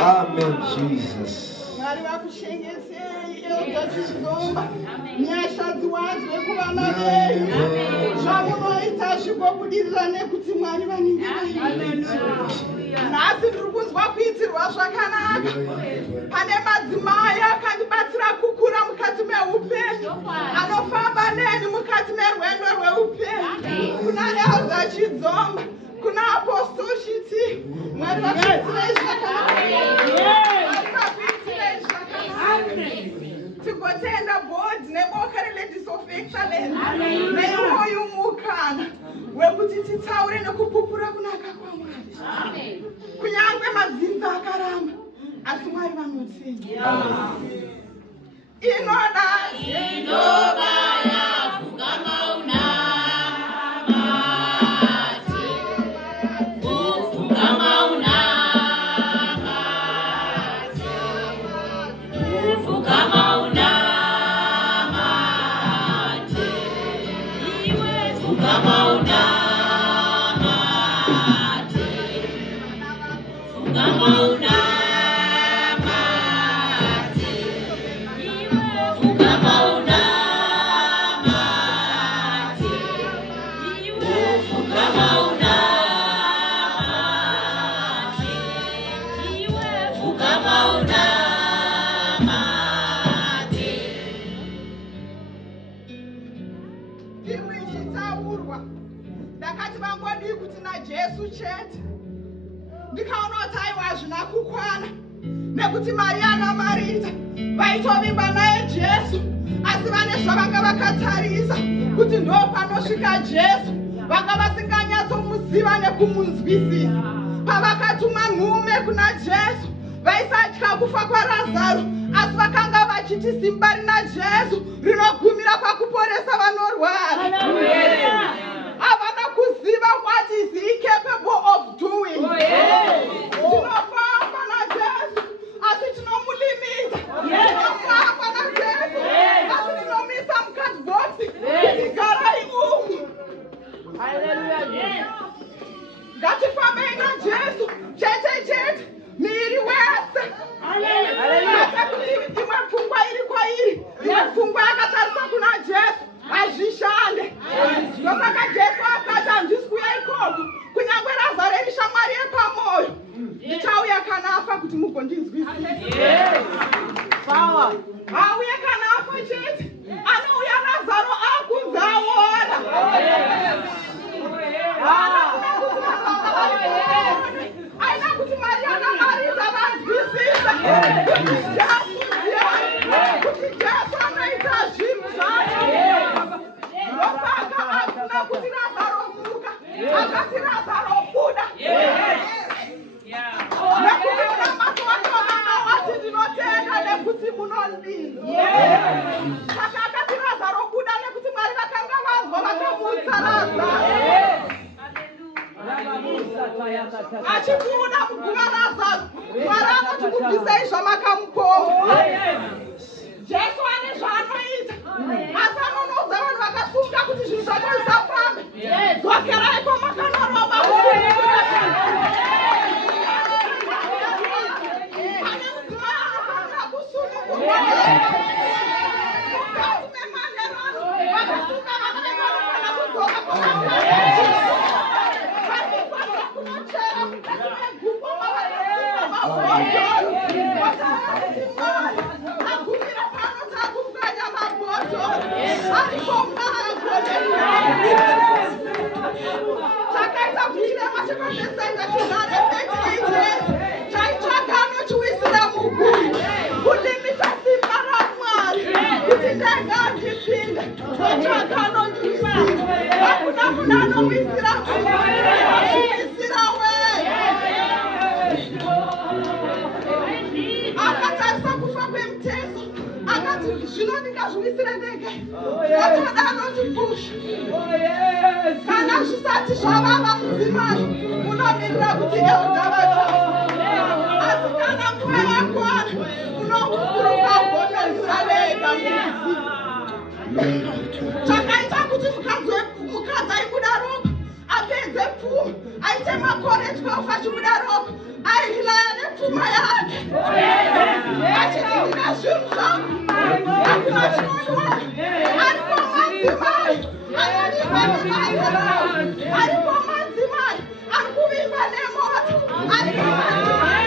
Amen, Jesus. Tigotenda boards nebokarele disofexalent nemoyo mukana wekuti titaure nekupupura kunaka kwaMwari. Kunyangwe madzinza akaramba asi Mwari vanotenda. Inobaya kugamauna Jesu Chete ndikaona taiwazvina kukwana nekuti Maria naMarita vaitovimba naye Jesu asi vane zvavanga vakatarisa kuti ndo panosvika Jesu vanga vasinganyatsomuziva nekumunzwisisa. Pavakatuma nhume kuna Jesu vaisatya kufa kwaRazaro asi vakanga vachiti simba rina Jesu rinogumira pakuporesa vanorwara. Havana kuziva what is he capable of doing. Tinofamba naJesu asi tinomulimita. Tinofamba naJesu asi tinomisa mukadhibhokisi kuti garai umu. Ngatifambei naJesu chete miri wese. Hata kuti imwe pfungwa iri kwairi imwe pfungwa yakatarisa kuna Jesu azvishande. Ndosaka Jesu akati handisi kuuya ikoko kunyangwe Razaro iri shamwari yepamoyo ndichauya kana afa kuti mugondinzwisisa. Hauye kana afa chete anouya Razaro akunzi aona. Aina kuti Maria naMarita vanzwisisa kuti Jesu anoita zvinhu zvacho. Ndosaka akuna kuti Razaro muka akati Razaro buda. Nekuti muna matowatona wati ndinotenda nekuti munondinzwa. Saka akati Razaro buda nekuti Mwari vakanga vanzwa vakamutsa Razaro. Achibuda muguva Razaro Mwari anoti kubvisei zvamakamupomba. Jesu ane zvaanoita asi anonoudza vanhu vakasunga kuti zvinhu zvako zvisafambe. Dzokerai kwamakanoroba. Pane mudzimai anofanira kusunungurwa mukati memanherano vakasunga vana venyu vanofanira kudzoka vanofanira kunochera mukati megumbo mavakasunga mabhodhoro agumira panoti akunganya mabhodhoro ariko chakaita kuti chirema chekondesenda chigare 38 chaitsvaga anochiwisira muguru kulimita simba raMwari kuti ndega ndipinde chotsvaga anondiwisira. Hakuna munhu anowisira azviwisira wee. Akatarisa kufa kwemutezo akati zvino ndingazviwisira ndege. Otoda anotipusha kana zvisati zvavava mudzimai unomirira kuti eudhavacha asi kana nguva yakwana unokuruka gononzira vega chakaita kuti mukadzi aibuda ropa apedze pfuma aite makore 12 achibuda ropa aihilaya nepfuma yake achitinina zvinhu zvangu akuna chinodiwa aripo madzimai aripo madzimai ari kuvimba nemota aripo madzimai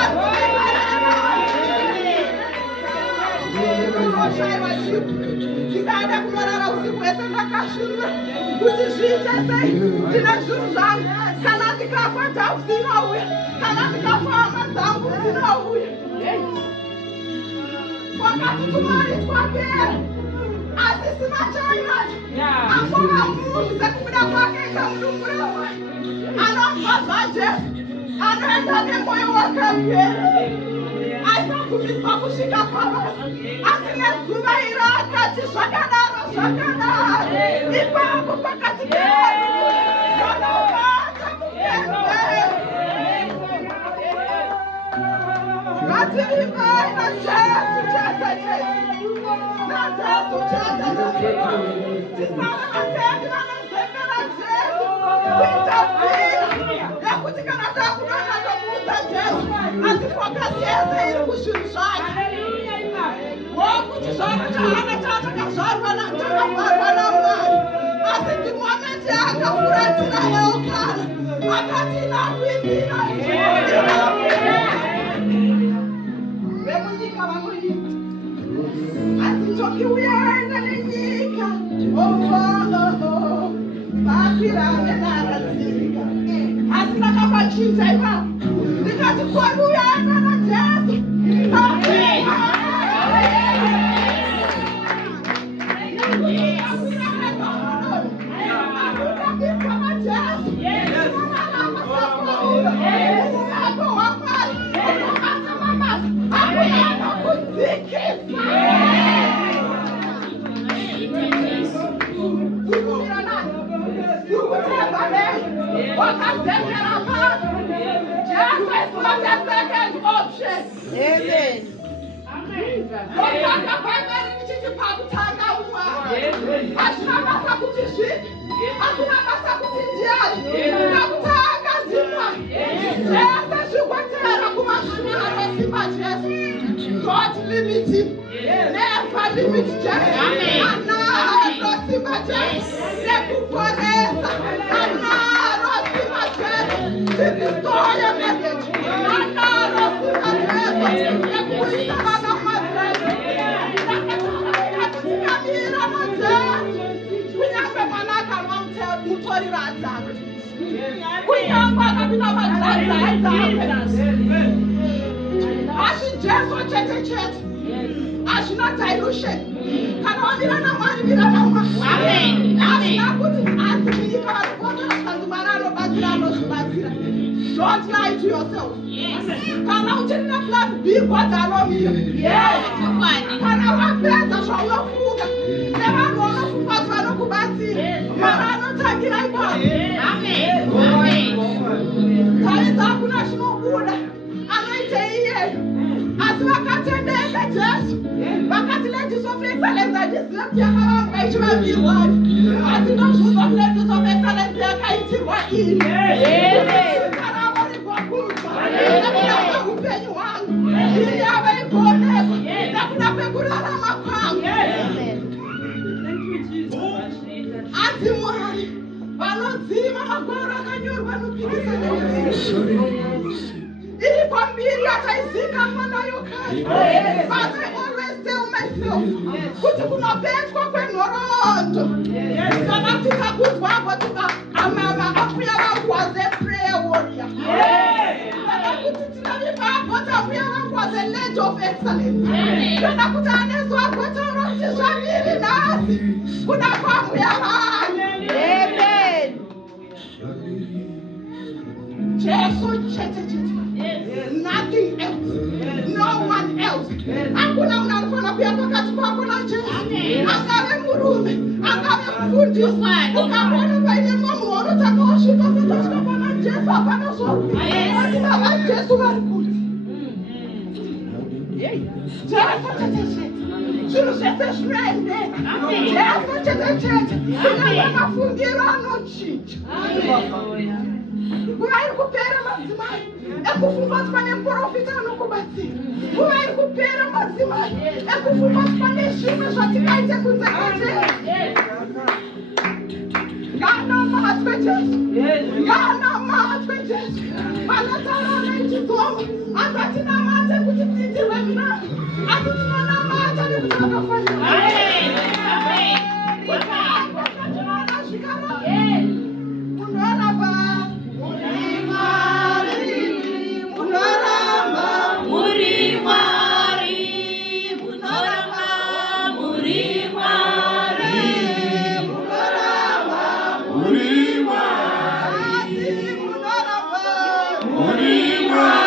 ari kuvimba nemota ndikaenda kunorara usiku wese ndakasvinura kuti zviite sei ndine zvinhu zvangu kana ndikafa dhau dzinouya kana ndikafa hama dzangu dzinouya wakati tumari twapera asi simachainacho angova munhu sekubuda kwake ikamudumura wai anomubva Jesu anoenda nemwoyo wakapera aisagumiswa kusvika pabasa asi nezuva iro akati zvakadaro ipapo pakati pedu zvanobata kupembera ngatirivai naJesu Chete naJesu Chete tisava vatendi vanozembera Jesu kuitapira nekuti kana takunana tomuudza Jesu asi fokasi yese iri kuzvinhu zvake wokuti zvako chahana chatakazvarwa natakabarwa naMwari asi ndimometi akafuratira eukana akati inakuindina vemunyika vanoita asi tokiuyaenda nenyika vakwirane naradzika asi ndakapachinja ipapo ndikati kori uyaenda naJesu God limit him. Never limit Jesu. Jesu Chete Chete. Ashina dilution. Kana wamira na Mwari mira na Mwari. Amen. Ashina kuti atimika vanokona kuzumana nobatsira nozvibatsira. Don't lie to yourself. Yes. Kana uchiri na plan B kwataromira. Yes. Kana wapedza zvaunofunga nevanhu vanofunga kuti vanokubatsira. Mara anotangira ipapo. Amen. Taridza hakuna zvinobuda. Anoite iyeyo. Asi vakatendeka Jesu vakati ladies of excellence achiziva kuti yakavangwa ichivavirwa asi ndozvuzwa kuti ladies of excellence yakaitirwa ini kana varigwakudzwa nekuda kweupenyu hwangu ini yava ikuonekwa nekuda kwekurarama kwangu asi Mwari vanodziva magwaro akanyorwa nopikisa iri kwambiri yataizikanwa nayo kare but I always tell myself kuti kunopedzwa kwenhoroondo kana tikakudzwako amama ambuya vangu was a prayer warrior kana kuti tinavipagota ambuya vangu was a lady of excellence kana kuti anezo agotaura kuti zvamiri nhasi kuda kwambuya vangu Jesu Chete Chete. Nothing else. No one else. Hakuna mtu anafanya pia pakati pako na Jesu. Angave murume, angave mfundisi. Ukamwona baile mwamu unataka Chete shwende. Jesu chete chete. Inamba mafungiro anochicha. Vai recupera mazimai. É kufumbatwa pane profita anokubatsira. Vai recupera mazimai. É kufumbatwa nezvimwe zvatikaita kunze kwaJesu. Ngana mahatwe Jesu. Ngana mahatwe Jesu. Manatarana ichizoma. Angatina mate kuti tiitirwe mnamo. Asi tinonamata nekuti vakafanira. Amen. Muri